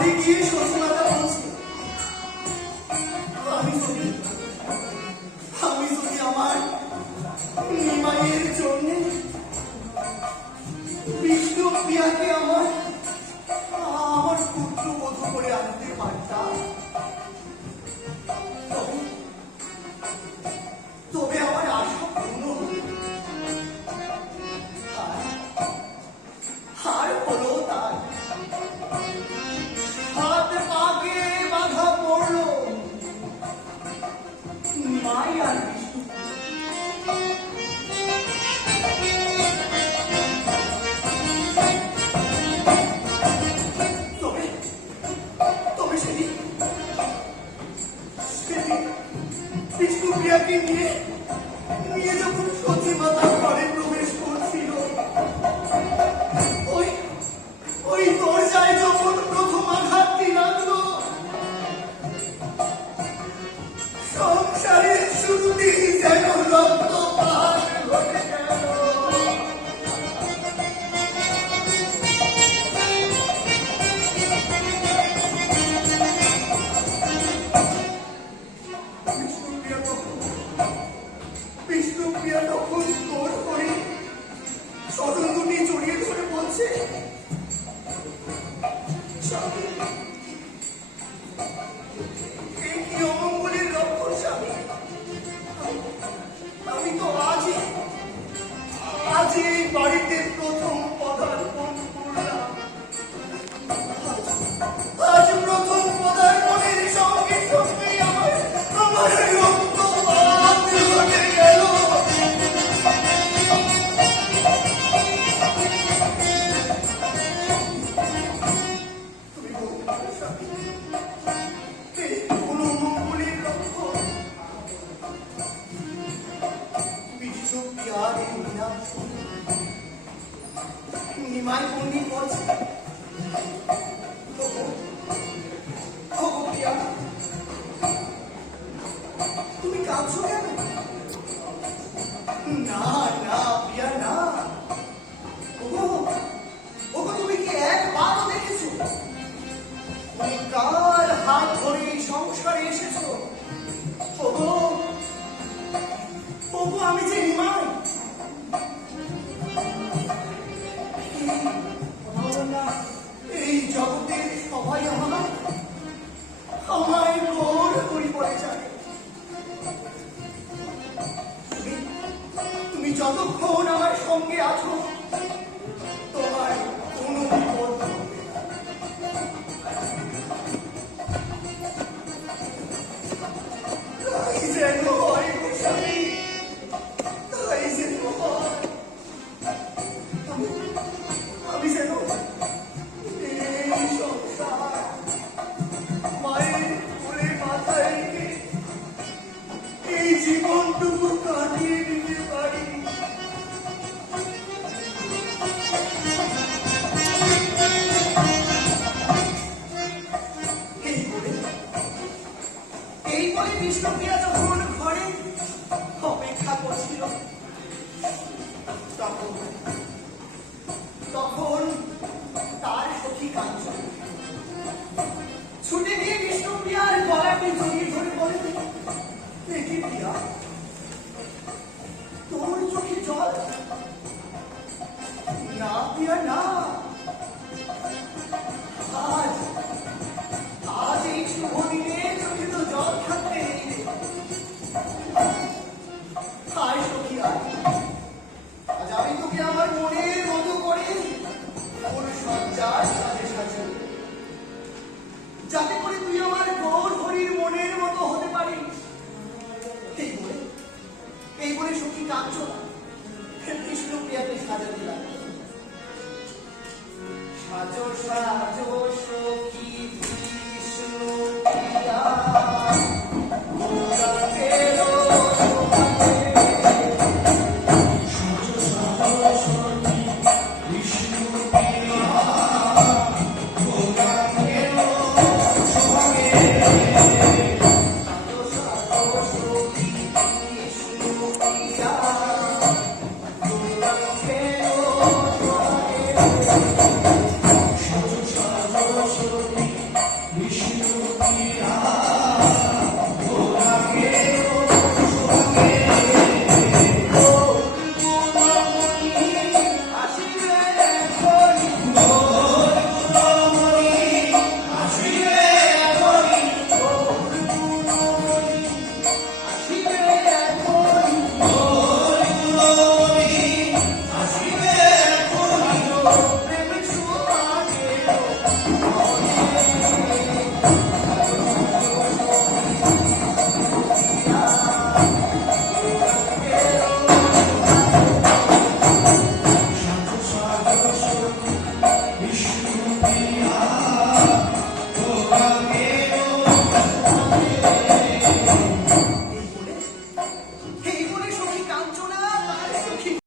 ঘরে গিয়ে সচিমাতা বলছে, আমি যদি আমার নিমাইয়ের জন্য বিষ্ণু প্রিয়াকে আমার পুত্রবধূ করে আনতে পারতাম, তবে আমার আশা পূর্ণ আর হলো তার হাত পাকে বাধা পড়ল নিমাই আর বিষ্ণু। তবে সেদিন বিষ্ণুপ্রিয়াকে নিয়ে যখন সচিমাতা ঘরে প্রবেশ করছিল, ওই দরজায় যখন প্রথম আঘাতটি লাগলো, সংসারের শুরুতেই যেন রক্তপাত ঘটে গেল। বিষ্ণুপ্রিয়া তখন তোর করে সদন দুটি জড়িয়ে ধরে বলছে, এই কি অমঙ্গলের লক্ষণ স্বামী? আমি তো আজই এই বাড়িতে প্রথম পদার্পণ করলাম। আজ প্রথম পদার্পণের সঙ্গে সঙ্গে আমার রক্তপাত ঘটে গেল। তুমি বলতে স্বামী, এই কোন মঙ্গলের লক্ষণ? বিষ্ণুপ্রিয়ার এই বিনাশ নিমাই পণ্ডিত বলছে, তুমি কাঁদছো কেন? না না প্রিয়া না, ওগো তুমি কি একবারও দেখেছো তুমি কার হাত ধরে এই সংসারে এসেছো? ওগো আমি যে নিমাই, এই জগতের সবাই আমায় ঘোর করি বলে জানে। তুমি যতক্ষণ আমার সঙ্গে আছো, তোমার কোনো বিপদ হবে না। তাই যেন হয় গো স্বামী, তাই যেন হয়। আমি যেন এই সংসার মায়ের কোলে মাথায় রেখে এই জীবনটুকু কাটিয়ে নিতে পারি। এই বলে বিষ্ণুপ্রিয়া যখন ঘরে অপেক্ষা করছিল, তখন তার সখী কাঞ্চন ছুটে গিয়ে বিষ্ণুপ্রিয়ার গলাটি জড়িয়ে ধরে বলে, দেখি প্রিয়া, তোর চোখে জল? না প্রিয়া না, আজ এই শুভ দিনে চোখে তো জল থাকতে নেই। হায় সখী, আজ আমি তোকে আমার মনের মতো করে ওর সজ্জার সাজে সাজে, যাতে করে তুই আমার গৌর হরির মনের মতো হতে পারিস। এই বলে সখী কাঞ্চন বিষ্ণুপ্রিয়াকে সাজা দিলাম।